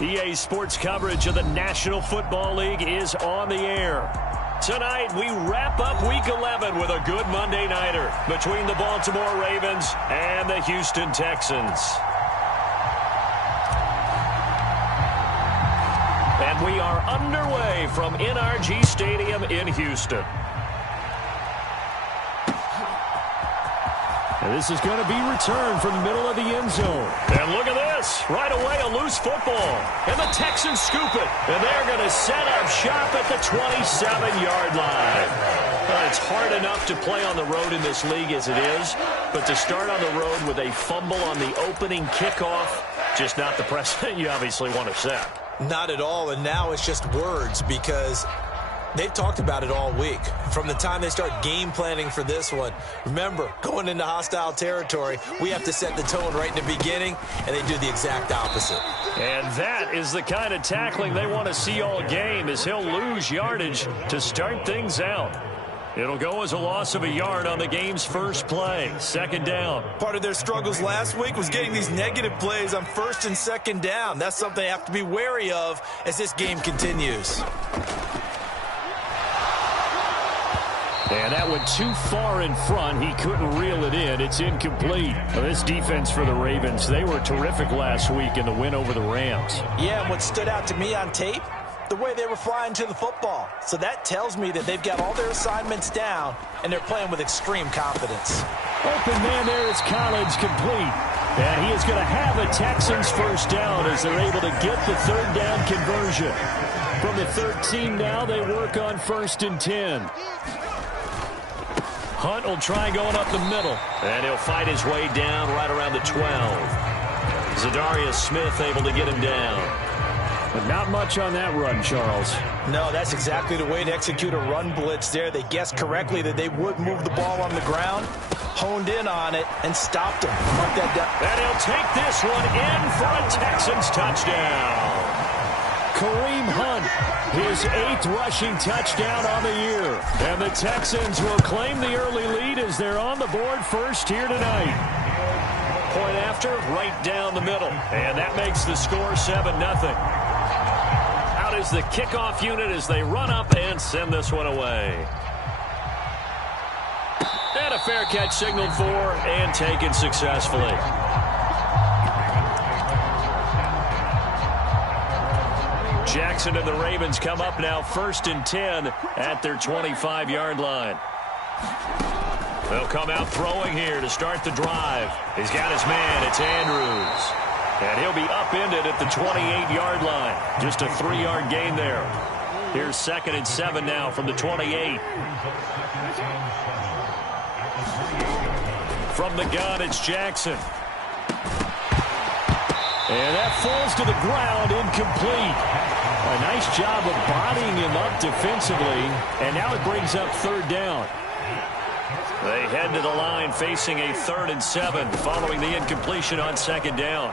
EA Sports coverage of the National Football League is on the air. Tonight, we wrap up Week 11 with a good Monday Nighter between the Baltimore Ravens and the Houston Texans. And we are underway from NRG Stadium in Houston. And this is going to be returned from the middle of the end zone. And look at this. Right away, a loose football. And the Texans scoop it. And they're going to set up shop at the 27-yard line. It's hard enough to play on the road in this league as it is. But to start on the road with a fumble on the opening kickoff, just not the precedent you obviously want to set. Not at all, and now it's just words because they've talked about it all week. From the time they start game planning for this one, remember, going into hostile territory, we have to set the tone right in the beginning, and they do the exact opposite. And that is the kind of tackling they want to see all game, as he'll lose yardage to start things out. It'll go as a loss of a yard on the game's first play. Second down. Part of their struggles last week was getting these negative plays on first and second down. That's something they have to be wary of as this game continues. And that went too far in front. He couldn't reel it in. It's incomplete. Now, this defense for the Ravens, they were terrific last week in the win over the Rams. Yeah, and what stood out to me on tape, the way they were flying to the football. So that tells me that they've got all their assignments down, and they're playing with extreme confidence. Open man there is Collins, complete. And he is going to have a Texans first down as they're able to get the third down conversion. From the 13 now, they work on 1st and 10. Hunt will try going up the middle. And he'll fight his way down right around the 12. Zadarius Smith able to get him down. But not much on that run, Charles. No, that's exactly the way to execute a run blitz there. They guessed correctly that they would move the ball on the ground, honed in on it, and stopped him. Mark that down. And he'll take this one in for a Texans touchdown. Kareem Hunt, his 8th rushing touchdown on the year. And the Texans will claim the early lead as they're on the board first here tonight. Point after, right down the middle. And that makes the score 7-0. Out is the kickoff unit as they run up and send this one away. And a fair catch signaled for and taken successfully. Jackson and the Ravens come up now 1st and 10 at their 25-yard line. They'll come out throwing here to start the drive. He's got his man. It's Andrews. And he'll be upended at the 28-yard line. Just a 3-yard gain there. Here's 2nd and 7 now from the 28. From the gun, it's Jackson. And that falls to the ground, incomplete. A nice job of bodying him up defensively. And now it brings up 3rd down. They head to the line facing a 3rd and 7 following the incompletion on 2nd down.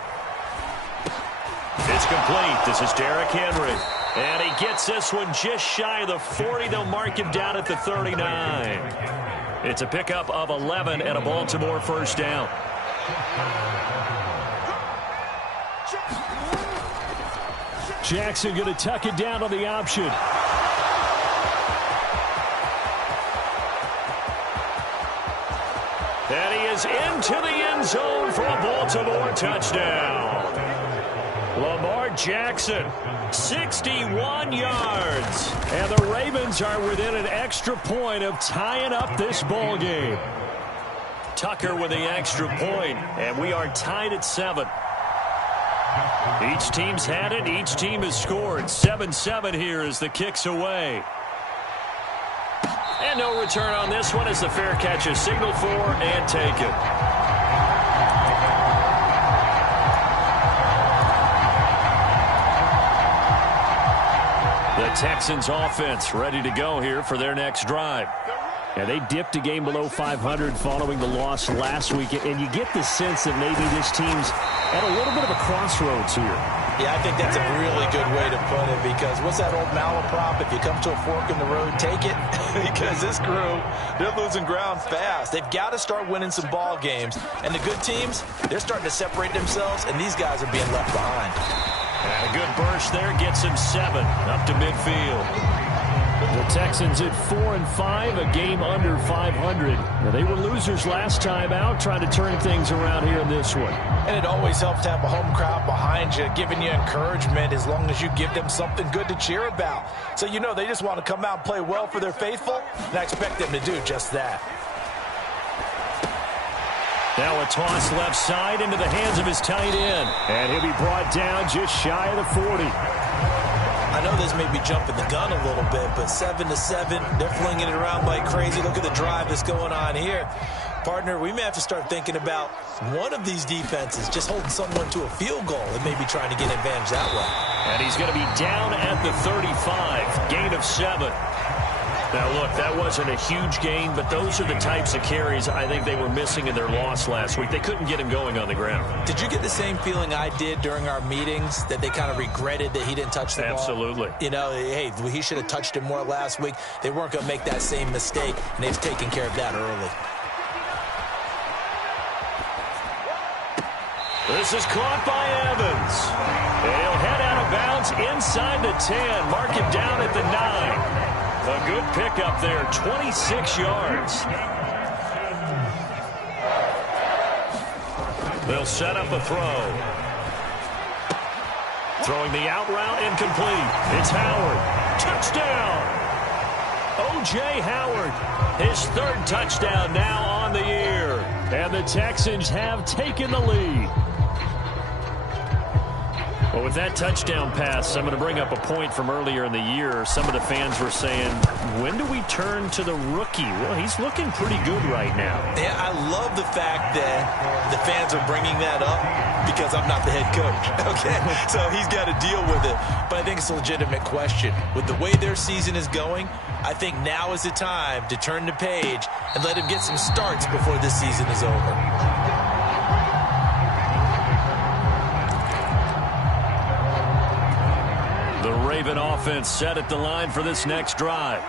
It's complete. This is Derrick Henry. And he gets this one just shy of the 40. They'll mark him down at the 39. It's a pickup of 11 and a Baltimore first down. Jackson going to tuck it down on the option. And he is into the end zone for a Baltimore touchdown. Lamar Jackson, 61 yards. And the Ravens are within an extra point of tying up this ball game. Tucker with the extra point, and we are tied at 7. Each team's had it. Each team has scored. 7-7 here as the kick's away. And no return on this one as the fair catch is signaled for and taken. The Texans offense ready to go here for their next drive. And they dipped a game below 500 following the loss last week. And you get the sense that maybe this team's at a little bit of a crossroads here. Yeah, I think that's a really good way to put it because what's that old malaprop? If you come to a fork in the road, take it. Because this crew, they're losing ground fast. They've got to start winning some ball games. And the good teams, they're starting to separate themselves, and these guys are being left behind. And a good burst there gets him 7 up to midfield. The Texans at 4-5, a game under 500. Now, they were losers last time out, trying to turn things around here in this one. And it always helps to have a home crowd behind you, giving you encouragement as long as you give them something good to cheer about. So you know they just want to come out and play well for their faithful, and I expect them to do just that. Now a toss left side into the hands of his tight end. And he'll be brought down just shy of the 40. I know this may be jumping the gun a little bit, but 7-7, they're flinging it around like crazy. Look at the drive that's going on here. Partner, we may have to start thinking about one of these defenses just holding someone to a field goal and maybe trying to get an advantage that way. And he's going to be down at the 35, gain of 7. Now, look, that wasn't a huge gain, but those are the types of carries I think they were missing in their loss last week. They couldn't get him going on the ground. Did you get the same feeling I did during our meetings, that they kind of regretted that he didn't touch the ball? Absolutely. You know, hey, he should have touched it more last week. They weren't going to make that same mistake, and they've taken care of that early. This is caught by Evans. And he'll head out of bounds inside the 10. Mark him down at the 9. A good pickup there, 26 yards. They'll set up a throw. Throwing the out route incomplete. It's Howard. Touchdown! O.J. Howard, his 3rd touchdown now on the year. And the Texans have taken the lead. Well, with that touchdown pass, I'm going to bring up a point from earlier in the year. Some of the fans were saying, when do we turn to the rookie? Well, he's looking pretty good right now. Yeah, I love the fact that the fans are bringing that up because I'm not the head coach, okay? So he's got to deal with it. But I think it's a legitimate question. With the way their season is going, I think now is the time to turn the page and let him get some starts before this season is over. The Raven offense set at the line for this next drive.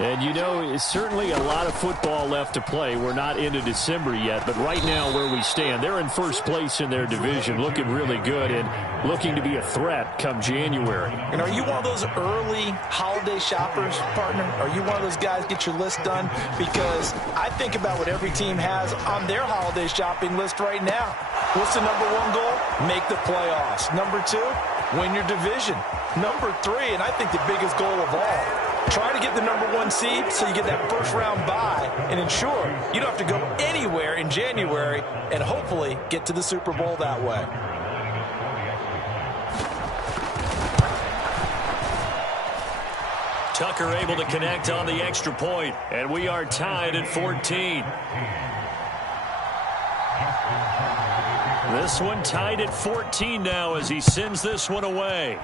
And, you know, it's certainly a lot of football left to play. We're not into December yet, but right now where we stand, they're in first place in their division, looking really good and looking to be a threat come January. And are you one of those early holiday shoppers, partner? Are you one of those guys get your list done? Because I think about what every team has on their holiday shopping list right now. What's the #1 goal? Make the playoffs. #2, win your division. #3, and I think the biggest goal of all, try to get the #1 seed so you get that first-round bye and ensure you don't have to go anywhere in January and hopefully get to the Super Bowl that way. Tucker able to connect on the extra point, and we are tied at 14. This one tied at 14 now as he sends this one away.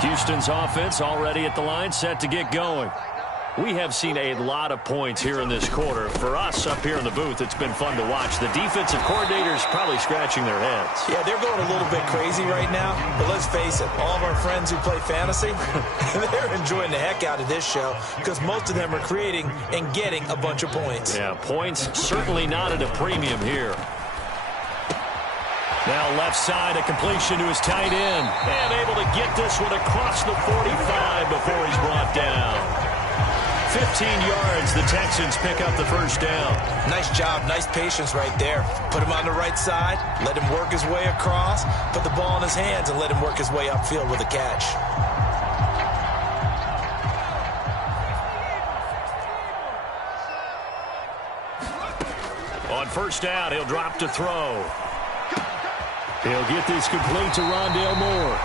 Houston's offense already at the line, set to get going. We have seen a lot of points here in this quarter. For us up here in the booth, it's been fun to watch. The defensive coordinators probably scratching their heads. Yeah, they're going a little bit crazy right now, but let's face it, all of our friends who play fantasy, they're enjoying the heck out of this show because most of them are creating and getting a bunch of points. Yeah, points certainly not at a premium here. Now left side, a completion to his tight end. And able to get this one across the 45 before he's brought down. 15 yards, the Texans pick up the first down. Nice job, nice patience right there. Put him on the right side, let him work his way across, put the ball in his hands, and let him work his way upfield with a catch. On first down, he'll drop to throw. He'll get this complete to Rondale Moore.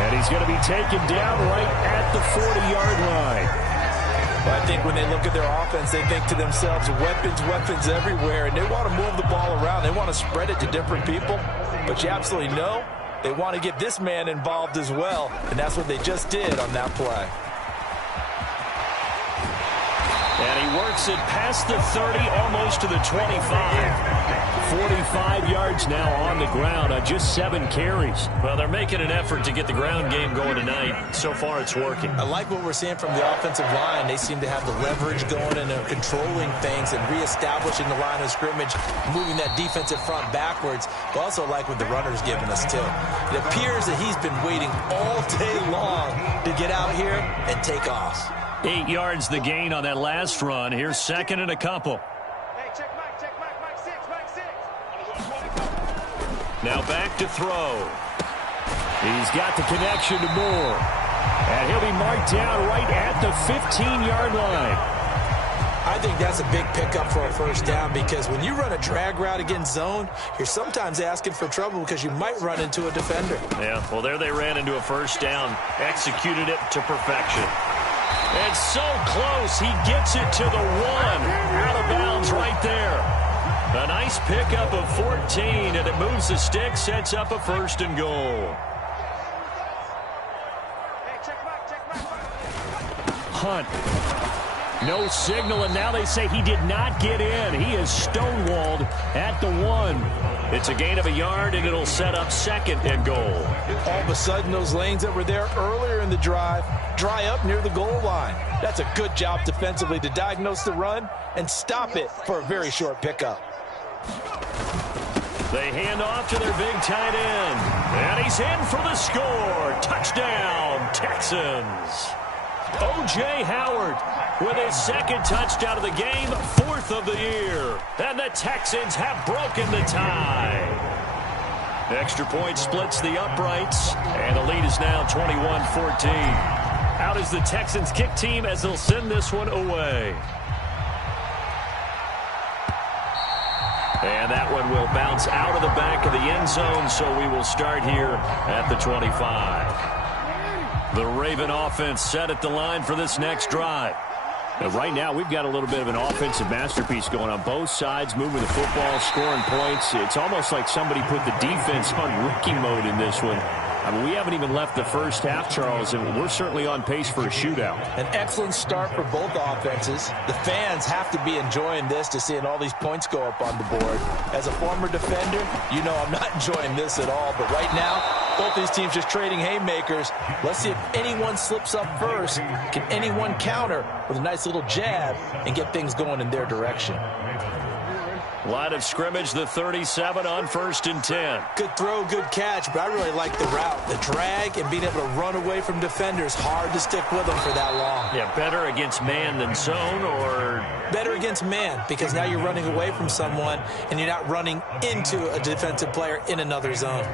And he's going to be taken down right at the 40-yard line. But I think when they look at their offense, they think to themselves, weapons everywhere, and they want to move the ball around. They want to spread it to different people. But you absolutely know they want to get this man involved as well, and that's what they just did on that play. And he works it past the 30, almost to the 25. 45 yards now on the ground on just 7 carries. Well, they're making an effort to get the ground game going tonight. So far, it's working. I like what we're seeing from the offensive line. They seem to have the leverage going, and they're controlling things and reestablishing the line of scrimmage, moving that defensive front backwards. I also like what the runner's giving us, too. It appears that he's been waiting all day long to get out here and take off. 8 yards the gain on that last run. Here's second and a couple. Now back to throw. He's got the connection to Moore. And he'll be marked down right at the 15-yard line. I think that's a big pickup for a first down, because when you run a drag route against zone, you're sometimes asking for trouble because you might run into a defender. Yeah, well, there they ran into a first down. Executed it to perfection. And so close, he gets it to the 1. Out of bounds right there. A nice pickup of 14, and it moves the stick, sets up a 1st and goal. Hunt. No signal, and now they say he did not get in. He is stonewalled at the 1. It's a gain of a yard, and it'll set up 2nd and goal. All of a sudden, those lanes that were there earlier in the drive dry up near the goal line. That's a good job defensively to diagnose the run and stop it for a very short pickup. They hand off to their big tight end. And he's in for the score. Touchdown, Texans. O.J. Howard with his 2nd touchdown of the game, 4th of the year. And the Texans have broken the tie. Extra point splits the uprights, and the lead is now 21-14. Out is the Texans kick team as they'll send this one away. And that one will bounce out of the back of the end zone, so we will start here at the 25. The Raven offense set at the line for this next drive. And right now, we've got a little bit of an offensive masterpiece going on both sides, moving the football, scoring points. It's almost like somebody put the defense on rookie mode in this one. I mean, we haven't even left the first half, Charles, and we're certainly on pace for a shootout. An excellent start for both offenses. The fans have to be enjoying this, to seeing all these points go up on the board. As a former defender, you know I'm not enjoying this at all. But right now, both these teams just trading haymakers. Let's see if anyone slips up first. Can anyone counter with a nice little jab and get things going in their direction? Line of scrimmage, the 37 on 1st and 10. Good throw, good catch, but I really like the route. The drag and being able to run away from defenders. Hard to stick with them for that long. Yeah, better against man than zone, or? Better against man, because now you're running away from someone and you're not running into a defensive player in another zone.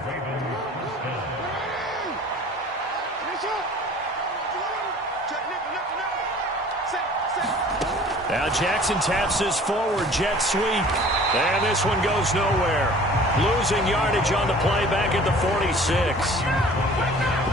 Now Jackson taps this forward jet sweep. And this one goes nowhere. Losing yardage on the play back at the 46.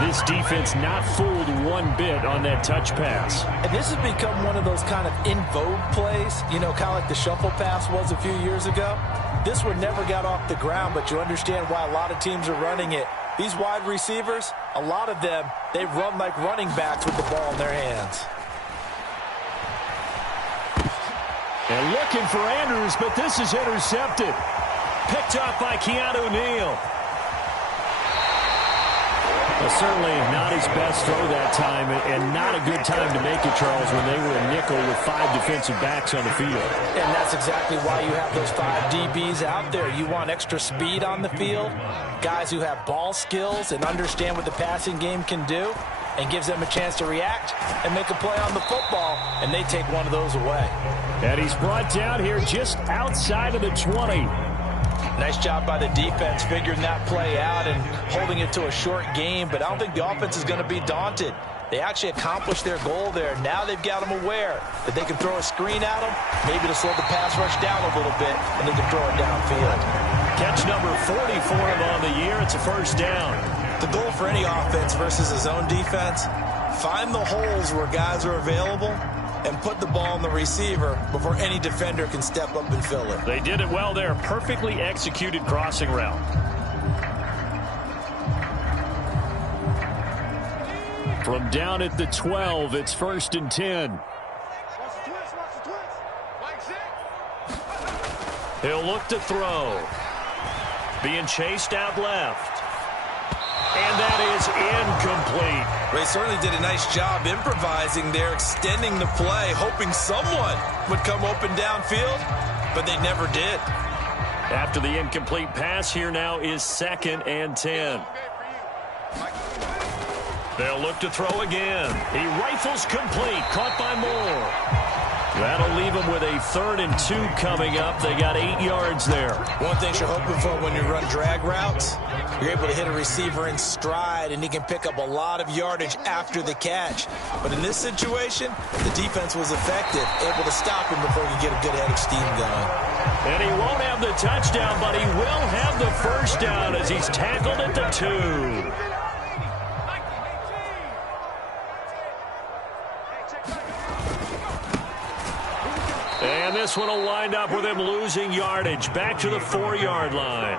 This defense not fooled one bit on that touch pass. And this has become one of those kind of in vogue plays, you know, kind of like the shuffle pass was a few years ago. This one never got off the ground, but you understand why a lot of teams are running it. These wide receivers, a lot of them, they run like running backs with the ball in their hands. And looking for Andrews, but this is intercepted. Picked off by Keanu Neal. Well, certainly not his best throw that time, and not a good time to make it, Charles, when they were a nickel with 5 defensive backs on the field. And that's exactly why you have those 5 DBs out there. You want extra speed on the field, guys who have ball skills and understand what the passing game can do, and gives them a chance to react and make a play on the football, and they take one of those away. And he's brought down here just outside of the 20. Nice job by the defense figuring that play out and holding it to a short game, but I don't think the offense is going to be daunted. They actually accomplished their goal there. Now they've got them aware that they can throw a screen at them, maybe to slow the pass rush down a little bit, and they can throw it downfield. Catch number 44 on the year. It's a first down. The goal for any offense versus a zone defense, find the holes where guys are available and put the ball on the receiver before any defender can step up and fill it. They did it well there. Perfectly executed crossing route. From down at the 12, it's 1st and 10. He'll look to throw. Being chased out left. And that is incomplete. They certainly did a nice job improvising there, extending the play, hoping someone would come open downfield, but they never did. After the incomplete pass, here now is 2nd and 10. They'll look to throw again. He rifles complete, caught by Moore. That'll leave them with a 3rd and 2 coming up. They got 8 yards there. One thing you're hoping for when you run drag routes, you're able to hit a receiver in stride, and he can pick up a lot of yardage after the catch. But in this situation, the defense was effective, able to stop him before he could get a good head of steam going. And he won't have the touchdown, but he will have the first down as he's tackled at the 2. And this one will wind up with him losing yardage back to the 4-yard line.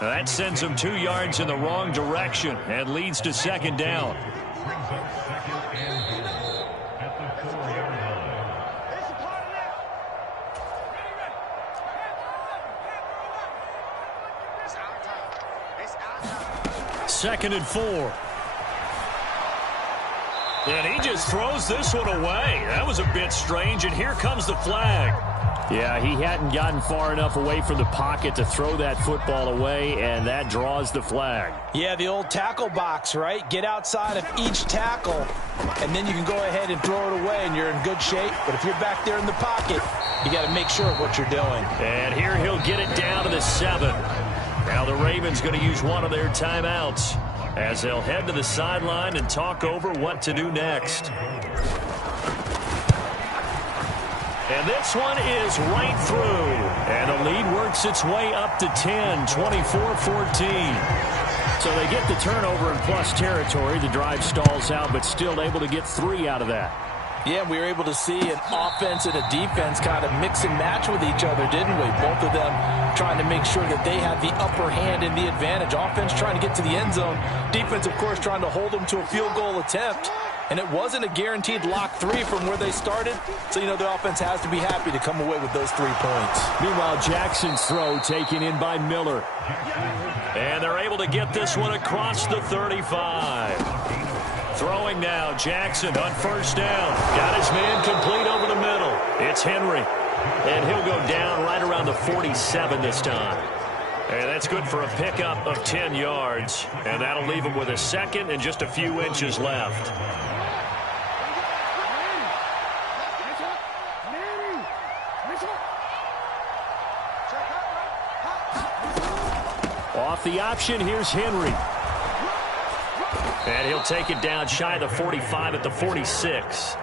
That sends him 2 yards in the wrong direction and leads to 2nd down. Second and 4. And he just throws this one away. That was a bit strange, and here comes the flag. Yeah, he hadn't gotten far enough away from the pocket to throw that football away, and that draws the flag. Yeah, the old tackle box, right? Get outside of each tackle, and then you can go ahead and throw it away, and you're in good shape. But if you're back there in the pocket, you got to make sure of what you're doing. And here he'll get it down to the 7. Now the Ravens going to use one of their timeouts as they'll head to the sideline and talk over what to do next. And this one is right through. And the lead works its way up to 10, 24-14. So they get the turnover in plus territory. The drive stalls out, but still able to get 3 out of that. Yeah, we were able to see an offense and a defense kind of mix and match with each other, didn't we? Both of them trying to make sure that they had the upper hand and the advantage. Offense trying to get to the end zone. Defense, of course, trying to hold them to a field goal attempt. And it wasn't a guaranteed lock 3 from where they started. So, the offense has to be happy to come away with those 3 points. Meanwhile, Jackson's throw taken in by Miller. And they're able to get this one across the 35. Throwing now, Jackson on first down. Got his man complete over the middle. It's Henry. And he'll go down right around the 47 this time. And that's good for a pickup of 10 yards. And that'll leave him with a 2nd and just a few inches left. Off the option, here's Henry. And he'll take it down shy of the 45 at the 46.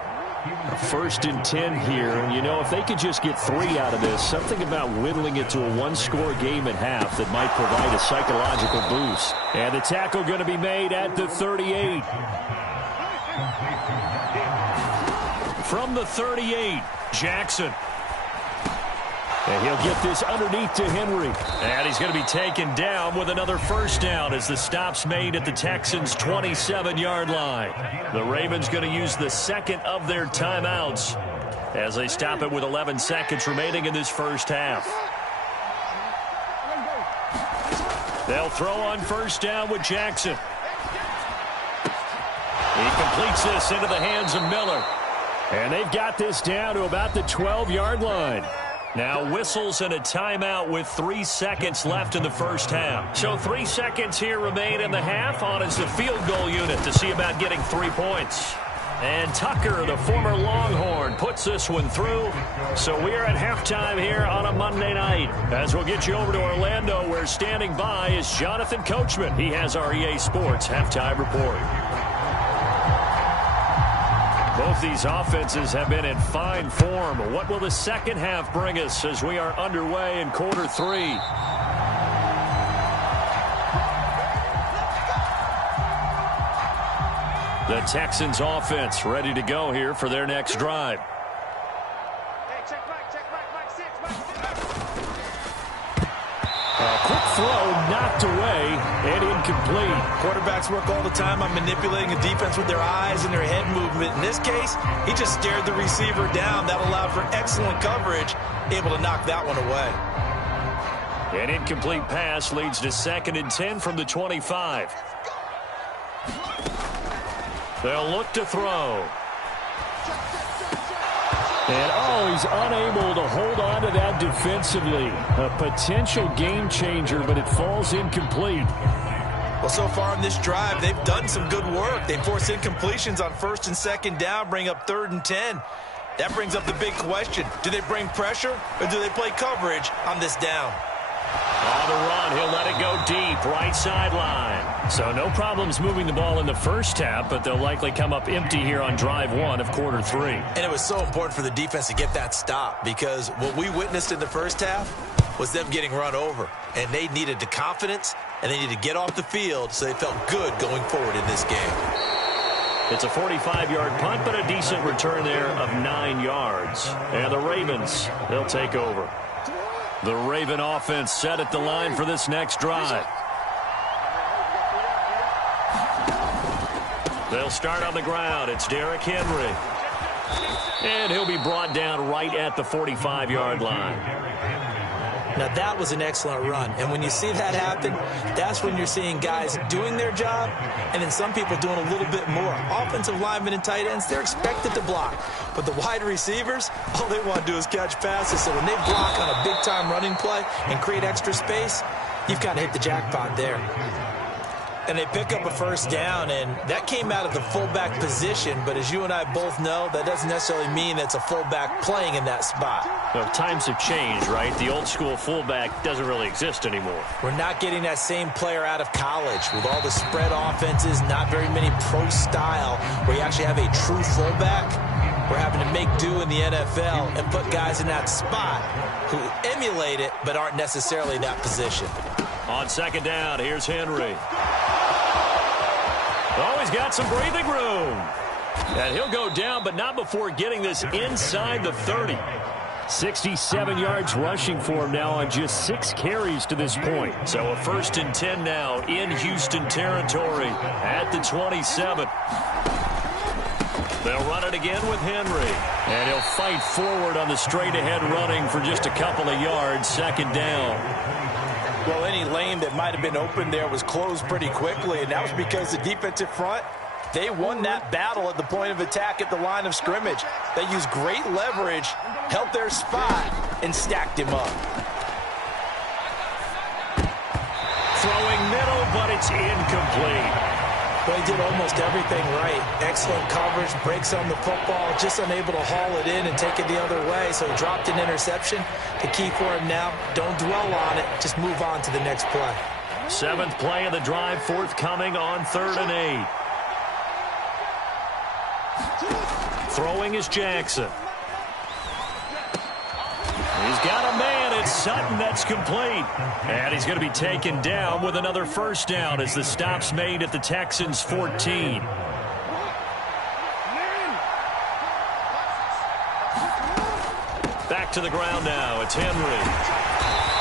A 1st and 10 here. And, if they could just get 3 out of this, something about whittling it to a 1-score game at half that might provide a psychological boost. And the tackle going to be made at the 38. From the 38, Jackson. And he'll get this underneath to Henry. And he's going to be taken down with another first down as the stop's made at the Texans' 27-yard line. The Ravens going to use the 2nd of their timeouts as they stop it with 11 seconds remaining in this first half. They'll throw on first down with Jackson. He completes this into the hands of Miller. And they've got this down to about the 12-yard line. Now whistles and a timeout with 3 seconds left in the first half. So 3 seconds here remain in the half. On is the field goal unit to see about getting 3 points. And Tucker, the former Longhorn, puts this one through. So we are at halftime here on a Monday night. As we'll get you over to Orlando, where standing by is Jonathan Coachman. He has our EA Sports halftime report. Both these offenses have been in fine form. What will the second half bring us as we are underway in quarter 3? The Texans offense ready to go here for their next drive. A quick throw knocked away and incomplete. Quarterbacks work all the time on manipulating a defense with their eyes and their head movement. In this case, he just stared the receiver down. That allowed for excellent coverage, able to knock that one away. An incomplete pass leads to 2nd and 10 from the 25. They'll look to throw. And, he's unable to hold on to that defensively. A potential game changer, but it falls incomplete. Well, so far in this drive, they've done some good work. They force incompletions on 1st and 2nd down, bring up 3rd and 10. That brings up the big question. Do they bring pressure or do they play coverage on this down? On the run, he'll let it go deep, right sideline. So no problems moving the ball in the first half, but they'll likely come up empty here on drive 1 of quarter 3. And it was so important for the defense to get that stop because what we witnessed in the first half was them getting run over. And they needed the confidence, and they needed to get off the field so they felt good going forward in this game. It's a 45-yard punt, but a decent return there of 9 yards. And the Ravens, they'll take over. The Raven offense set at the line for this next drive. They'll start on the ground. It's Derrick Henry. And he'll be brought down right at the 45-yard line. Now, that was an excellent run. And when you see that happen, that's when you're seeing guys doing their job and then some people doing a little bit more. Offensive linemen and tight ends, they're expected to block. But the wide receivers, all they want to do is catch passes. So when they block on a big-time running play and create extra space, you've kind of hit the jackpot there. And they pick up a 1st down, and that came out of the fullback position. But as you and I both know, that doesn't necessarily mean it's a fullback playing in that spot. Well, times have changed, right? The old-school fullback doesn't really exist anymore. We're not getting that same player out of college with all the spread offenses, not very many pro style, where you actually have a true fullback. We're having to make do in the NFL and put guys in that spot who emulate it but aren't necessarily in that position. On 2nd down, here's Henry. Oh, he's got some breathing room. And he'll go down, but not before getting this inside the 30. 67 yards rushing for him now on just 6 carries to this point. So a 1st and 10 now in Houston territory at the 27. They'll run it again with Henry. And he'll fight forward on the straight-ahead running for just a couple of yards, 2nd down. Well, any lane that might have been open there was closed pretty quickly, and that was because the defensive front, they won that battle at the point of attack at the line of scrimmage. They used great leverage, held their spot, and stacked him up. Throwing middle, but it's incomplete. Well, he did almost everything right. Excellent coverage, breaks on the football, just unable to haul it in and take it the other way. So he dropped an interception. The key for him now, don't dwell on it. Just move on to the next play. 7th play of the drive, forthcoming on 3rd and 8. Throwing is Jackson. He's got a man. It's Sutton. That's complete. And he's going to be taken down with another 1st down as the stop's made at the Texans' 14. Back to the ground now. It's Henry.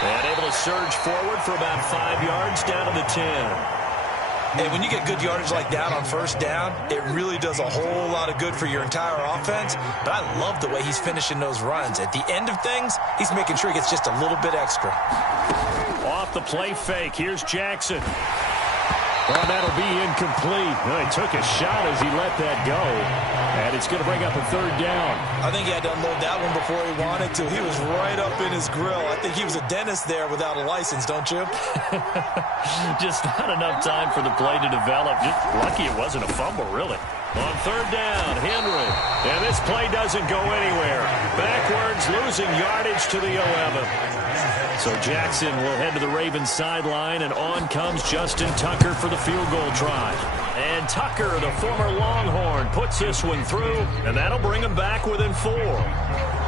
And able to surge forward for about 5 yards down to the 10. Hey, when you get good yardage like that on 1st down, it really does a whole lot of good for your entire offense. But I love the way he's finishing those runs. At the end of things, he's making sure he gets just a little bit extra. Off the play fake, here's Jackson. Well, that'll be incomplete. Well, he took a shot as he let that go. And it's going to bring up a 3rd down. I think he had to unload that one before he wanted to. He was right up in his grill. I think he was a dentist there without a license, don't you? Just not enough time for the play to develop. Just lucky it wasn't a fumble, really. On 3rd down, Henry. And this play doesn't go anywhere. Backwards, losing yardage to the 11. So Jackson will head to the Ravens sideline, and on comes Justin Tucker for the field goal try. And Tucker, the former Longhorn, puts this one through, and that'll bring him back within 4.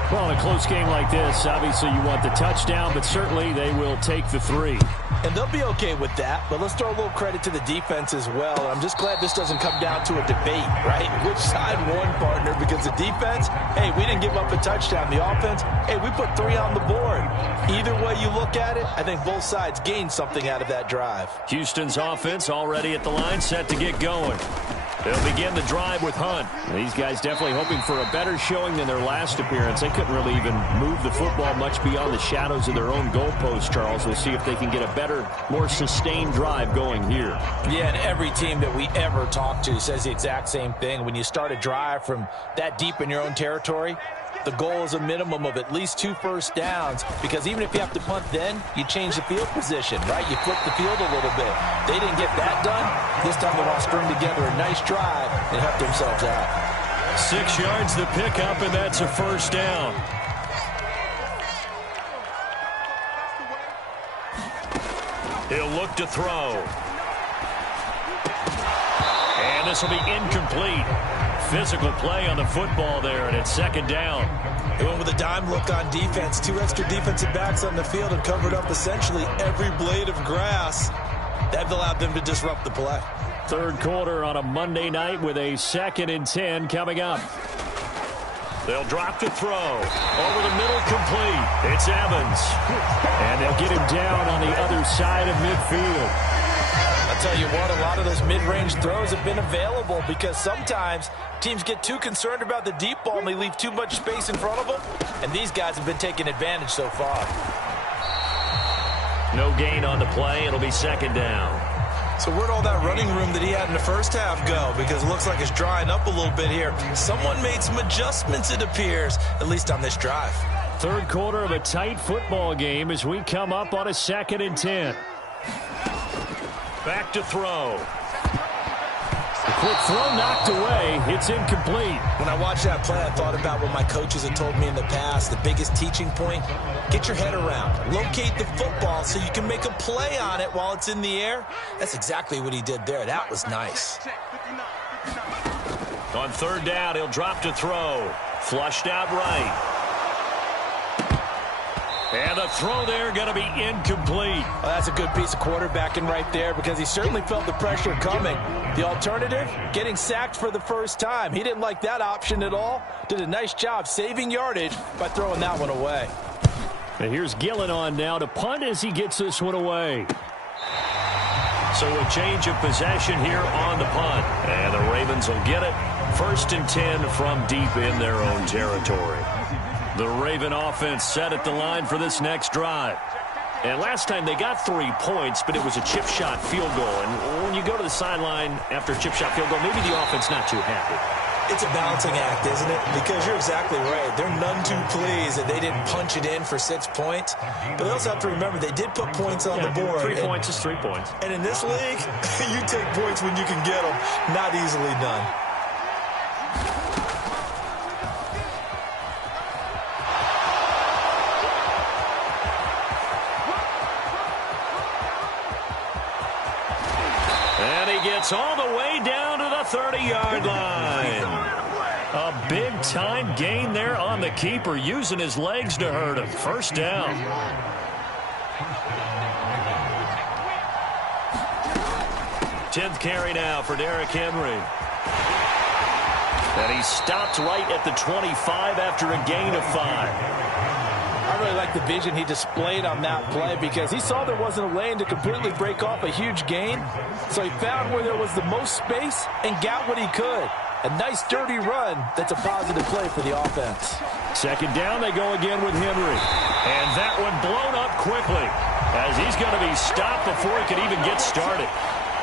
Well, in a close game like this, obviously you want the touchdown, but certainly they will take the 3. And they'll be okay with that, but let's throw a little credit to the defense as well. I'm just glad this doesn't come down to a debate, right? Which side won, partner? Because the defense, hey, we didn't give up a touchdown. The offense, hey, we put 3 on the board. Either way you look at it, I think both sides gained something out of that drive. Houston's offense already at the line, set to get going. They'll begin the drive with Hunt. These guys definitely hoping for a better showing than their last appearance. They couldn't really even move the football much beyond the shadows of their own goalpost, Charles. We'll see if they can get a better, more sustained drive going here. Yeah, and every team that we ever talk to says the exact same thing. When you start a drive from that deep in your own territory, the goal is a minimum of at least 2 first downs, because even if you have to punt then, you change the field position, right? You flip the field a little bit. They didn't get that done. This time they want to string together a nice drive and help themselves out. 6 yards the pickup, and that's a first down. He'll look to throw. And this will be incomplete. Physical play on the football there, and it's second down. They went with a dime look on defense. 2 extra defensive backs on the field and covered up essentially every blade of grass. That allowed them to disrupt the play. Third quarter on a Monday night with a 2nd and 10 coming up. They'll drop to throw. Over the middle, complete. It's Evans. And they'll get him down on the other side of midfield. I'll tell you what, a lot of those mid-range throws have been available because sometimes teams get too concerned about the deep ball and they leave too much space in front of them. And these guys have been taking advantage so far. No gain on the play. It'll be second down. So where'd all that running room that he had in the first half go? Because it looks like it's drying up a little bit here. Someone made some adjustments, it appears, at least on this drive. Third quarter of a tight football game as we come up on a 2nd and 10. Back to throw. A quick throw knocked away. It's incomplete. When I watched that play, I thought about what my coaches had told me in the past. The biggest teaching point, get your head around. Locate the football so you can make a play on it while it's in the air. That's exactly what he did there. That was nice. On third down, he'll drop to throw. Flushed out right. And the throw there going to be incomplete. Well, that's a good piece of quarterbacking right there because he certainly felt the pressure coming. The alternative, getting sacked for the first time. He didn't like that option at all. Did a nice job saving yardage by throwing that one away. And here's Gillen on now to punt as he gets this one away. So a change of possession here on the punt. And the Ravens will get it. 1st and 10 from deep in their own territory. The Raven offense set at the line for this next drive. And last time they got 3 points, but it was a chip shot field goal. And when you go to the sideline after a chip shot field goal, maybe the offense not too happy. It's a balancing act, isn't it? Because you're exactly right. They're none too pleased that they didn't punch it in for 6 points. But they also have to remember they did put points on the board. 3 points is 3 points. And in this league, you take points when you can get them. Not easily done. Gets all the way down to the 30-yard line. A big-time gain there on the keeper, using his legs to hurt him. First down. Tenth carry now for Derrick Henry. And he stopped right at the 25 after a gain of 5. I really like the vision he displayed on that play because he saw there wasn't a lane to completely break off a huge gain. So he found where there was the most space and got what he could. A nice dirty run that's a positive play for the offense. Second down, they go again with Henry. And that one blown up quickly as he's going to be stopped before he could even get started.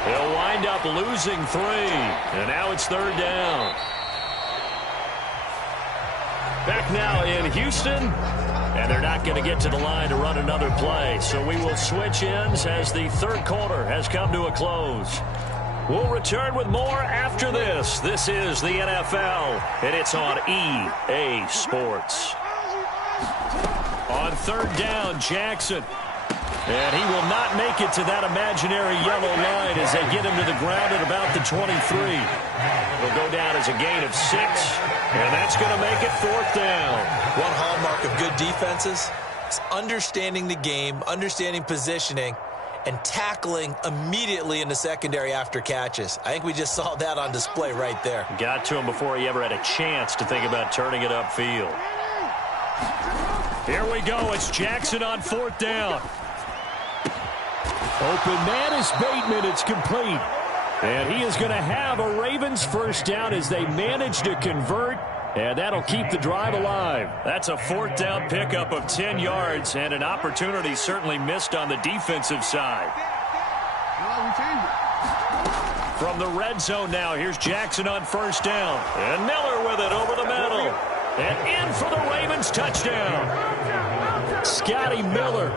He'll wind up losing 3. And now it's third down. Back now in Houston. And they're not going to get to the line to run another play. So we will switch ends as the third quarter has come to a close. We'll return with more after this. This is the NFL, and it's on EA Sports. On third down, Jackson. And he will not make it to that imaginary yellow line as they get him to the ground at about the 23. He'll go down as a gain of 6, and that's going to make it fourth down. One hallmark of good defenses is understanding the game, understanding positioning, and tackling immediately in the secondary after catches. I think we just saw that on display right there. Got to him before he ever had a chance to think about turning it upfield. Here we go. It's Jackson on fourth down. Open man is Bateman. It's complete. And he is going to have a Ravens first down as they manage to convert. And that'll keep the drive alive. That's a fourth down pickup of 10 yards and an opportunity certainly missed on the defensive side. From the red zone now, here's Jackson on first down. And Miller with it over the middle. And in for the Ravens touchdown. Scotty Miller,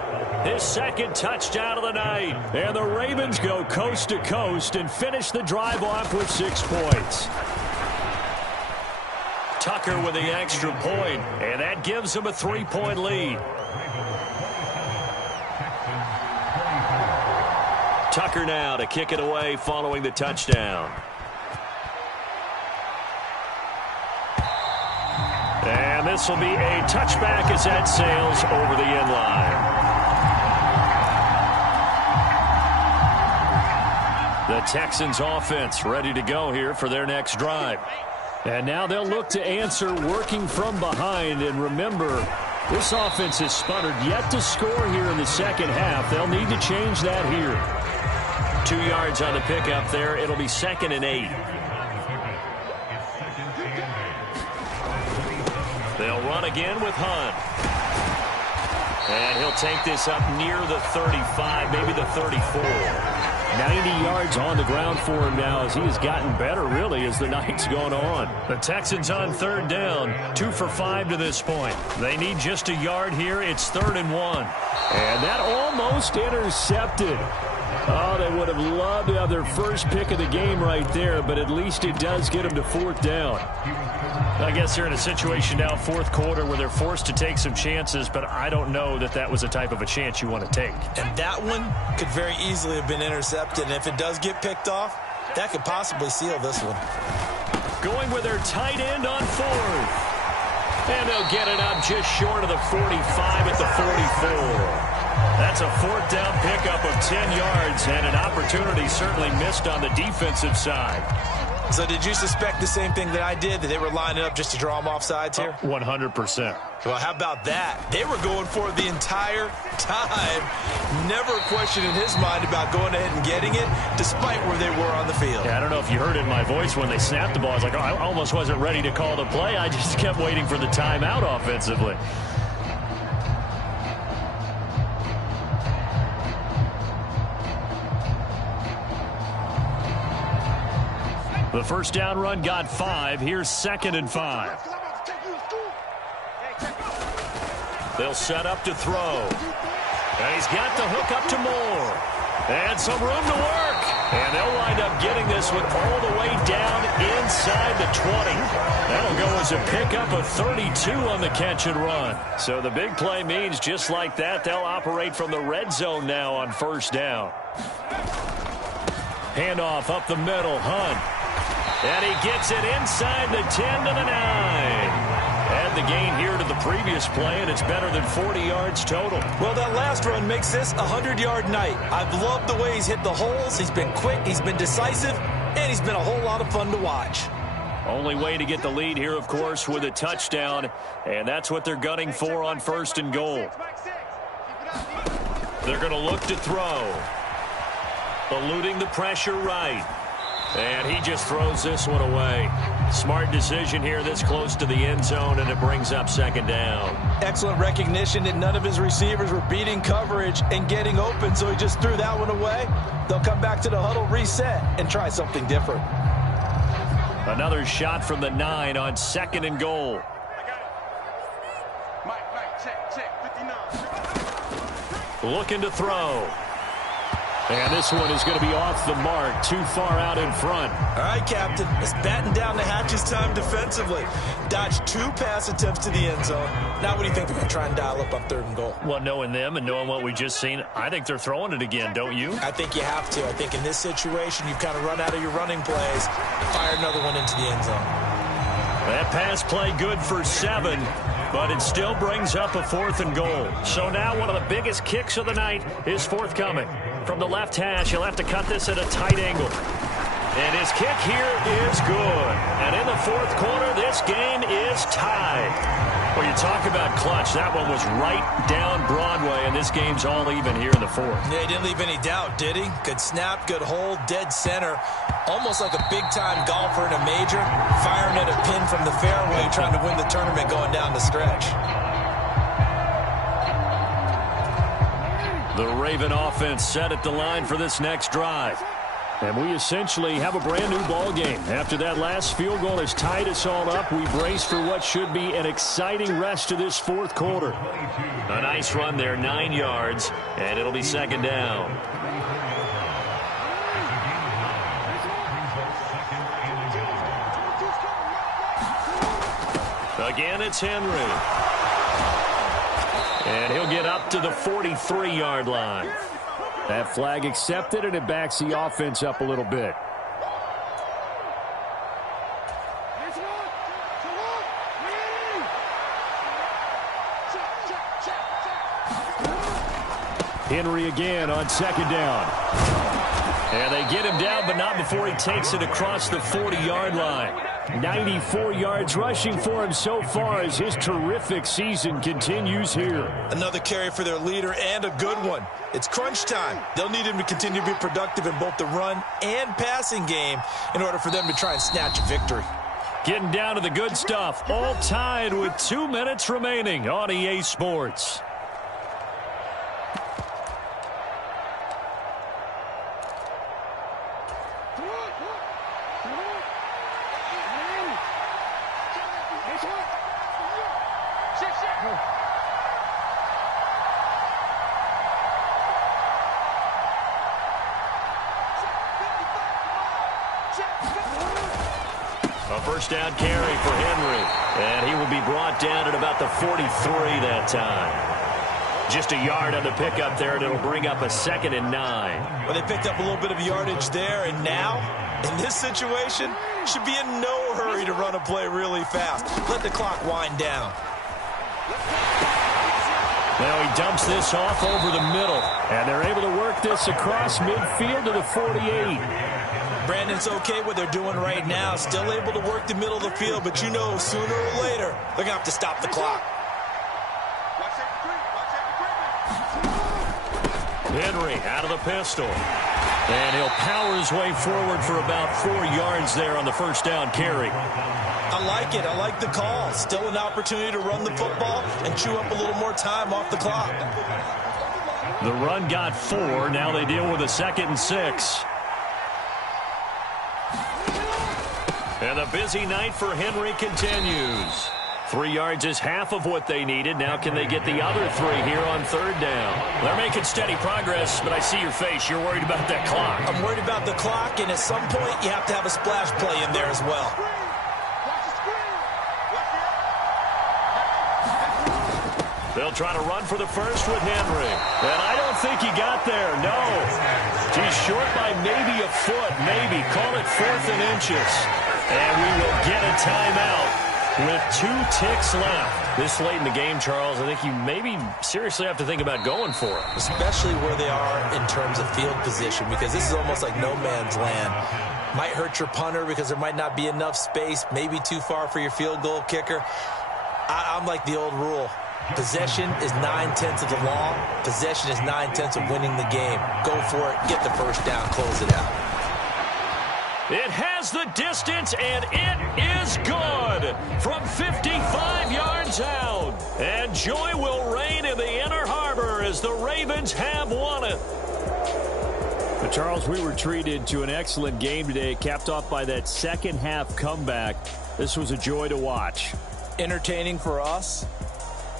his second touchdown of the night. And the Ravens go coast to coast and finish the drive off with 6 points. Tucker with the extra point, and that gives him a 3-point lead. Tucker now to kick it away following the touchdown. And this will be a touchback as that sails over the end line. The Texans offense ready to go here for their next drive. And now they'll look to answer working from behind. And remember, this offense has sputtered yet to score here in the second half. They'll need to change that here. 2 yards on the pickup there. It'll be 2nd and 8. They'll run again with Hunt. And he'll take this up near the 35, maybe the 34. 90 yards on the ground for him now as he has gotten better, really, as the night's gone on. The Texans on third down, 2 for 5 to this point. They need just a yard here. It's 3rd and 1. And that almost intercepted. Oh, they would have loved to have their first pick of the game right there, but at least it does get them to 4th down. I guess they're in a situation now, 4th quarter, where they're forced to take some chances, but I don't know that that was a type of a chance you want to take. And that one could very easily have been intercepted, and if it does get picked off, that could possibly seal this one. Going with their tight end on 4th. And they'll get it up just short of the 45 at the 44. That's a 4th down pickup of 10 yards and an opportunity certainly missed on the defensive side. So did you suspect the same thing that I did, that they were lining up just to draw them off sides here? 100%. Well, how about that? They were going for it the entire time. Never a question in his mind about going ahead and getting it, despite where they were on the field. Yeah, I don't know if you heard it in my voice when they snapped the ball. I was like, oh, I almost wasn't ready to call the play. I just kept waiting for the timeout offensively. The first down run got 5. Here's 2nd and 5. They'll set up to throw. And he's got the hook up to Moore. And some room to work. And they'll wind up getting this one all the way down inside the 20. That'll go as a pickup of 32 on the catch and run. So the big play means just like that, they'll operate from the red zone now on first down. Handoff up the middle, Hunt. And he gets it inside the 10 to the 9. Add the gain here to the previous play, and it's better than 40 yards total. Well, that last run makes this a 100-yard night. I've loved the way he's hit the holes. He's been quick, he's been decisive, and he's been a whole lot of fun to watch. Only way to get the lead here, of course, with a touchdown, and that's what they're gunning for on 1st and goal. They're going to look to throw. Eluding the pressure right. And he just throws this one away. Smart decision here this close to the end zone, and it brings up 2nd down. Excellent recognition that none of his receivers were beating coverage and getting open, so he just threw that one away. They'll come back to the huddle, reset, and try something different. Another shot from the 9 on 2nd and goal. Looking to throw. And this one is going to be off the mark, too far out in front. All right, Captain. It's batten down the hatches time defensively. Dodged 2 pass attempts to the end zone. Now what do you think they're going to try and dial up on 3rd and goal? Well, knowing them and knowing what we just seen, I think they're throwing it again, don't you? I think you have to. I think in this situation, you've kind of run out of your running plays. Fire another one into the end zone. That pass play good for 7. But it still brings up a 4th and goal. So now one of the biggest kicks of the night is forthcoming. From the left hash, he'll have to cut this at a tight angle. And his kick here is good. And in the 4th quarter, this game is tied. Well, you talk about clutch. That one was right down Broadway, and this game's all even here in the 4th. Yeah, he didn't leave any doubt, did he? Good snap, good hold, dead center. Almost like a big-time golfer in a major, firing at a pin from the fairway, trying to win the tournament going down the stretch. The Raven offense set at the line for this next drive. And we essentially have a brand-new ball game. After that last field goal has tied us all up, we brace for what should be an exciting rest of this fourth quarter. A nice run there, 9 yards, and it'll be second down. Again, it's Henry. And he'll get up to the 43-yard line. That flag accepted, and it backs the offense up a little bit. Henry again on second down. And they get him down, but not before he takes it across the 40-yard line. 94 yards rushing for him so far as his terrific season continues here. Another carry for their leader, and a good one. It's crunch time. They'll need him to continue to be productive in both the run and passing game in order for them to try and snatch a victory. Getting down to the good stuff, all tied with 2 minutes remaining on EA Sports. A first down carry for Henry. And he will be brought down at about the 43 that time. Just a yard on the pickup there, and it'll bring up a 2nd and 9. Well, they picked up a little bit of yardage there, and now, in this situation, should be in no hurry to run a play really fast. Let the clock wind down. Now he dumps this off over the middle, and they're able to work this across midfield to the 48. Brandon's okay what they're doing right now. Still able to work the middle of the field, but you know sooner or later they're going to have to stop the clock. Henry out of the pistol. And he'll power his way forward for about 4 yards there on the first down carry. I like it. I like the call. Still an opportunity to run the football and chew up a little more time off the clock. The run got 4. Now they deal with a 2nd and 6. And the busy night for Henry continues. 3 yards is half of what they needed. Now can they get the other 3 here on third down? They're making steady progress, but I see your face. You're worried about that clock. I'm worried about the clock, and at some point you have to have a splash play in there as well. They'll try to run for the first with Henry. And I don't think he got there, no. He's short by maybe a foot, maybe. Call it 4th and inches. And we will get a timeout with 2 ticks left. This late in the game, Charles, I think you maybe seriously have to think about going for it. Especially where they are in terms of field position, because this is almost like no man's land. Might hurt your punter because there might not be enough space, maybe too far for your field goal kicker. I'm like the old rule. Possession is 9/10 of the law. Possession is 9/10 of winning the game. Go for it. Get the first down. Close it out. It has the distance, and it is good from 55 yards out. And joy will reign in the Inner Harbor as the Ravens have won it. But Charles, we were treated to an excellent game today, capped off by that second half comeback. This was a joy to watch. Entertaining for us.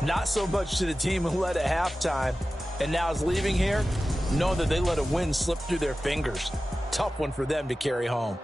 Not so much to the team who led at halftime and now is leaving here, knowing that they let a win slip through their fingers. Tough one for them to carry home.